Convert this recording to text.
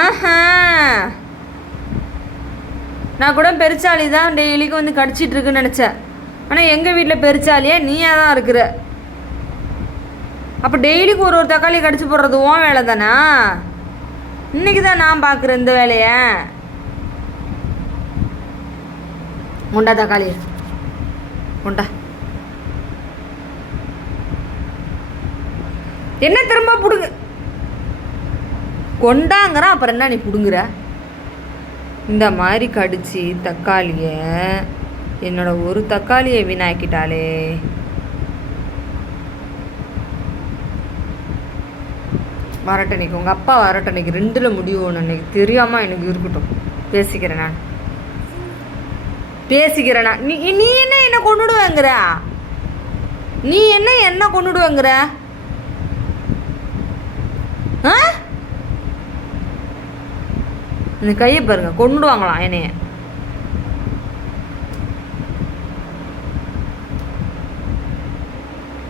ஆஹா, நான் கூட பெருச்சாளி தான் டெய்லிக்கும் வந்து கடிச்சிட்டு இருக்குன்னு நினச்சேன். ஆனால் எங்கள் வீட்டில் பெருச்சாலியே நீயாக தான் இருக்கிற. அப்போ டெய்லிக்கு ஒரு தக்காளி கடிச்சு போடுறது உன் வேலை தானா? இன்னைக்கு தான் நான் பார்க்குறேன் இந்த வேலையை. உண்டா தக்காளி உண்டா. என்ன திரும்ப பிடுங்க கொண்டாங்கிறான், அப்புறம் என்ன நீ பிடுங்குற? இந்த மாதிரி கடிச்சு தக்காளியை, என்னோட ஒரு தக்காளியை வீணாக்கிட்டாலே. வரட்டும் இன்னைக்கு உங்கள் அப்பா வரட்டும். இன்னைக்கு 2ல் முடியும் இன்னைக்கு தெரியாமல் எனக்கு இருக்கட்டும். பேசிக்கிறேன் நான். நீ நீ என்ன கொண்டுடுவேங்கிற? நீ என்ன கொண்டுடுவேங்கிற? இந்த கையை பாருங்க, கொண்டுடுவாங்களாம் என்னைய.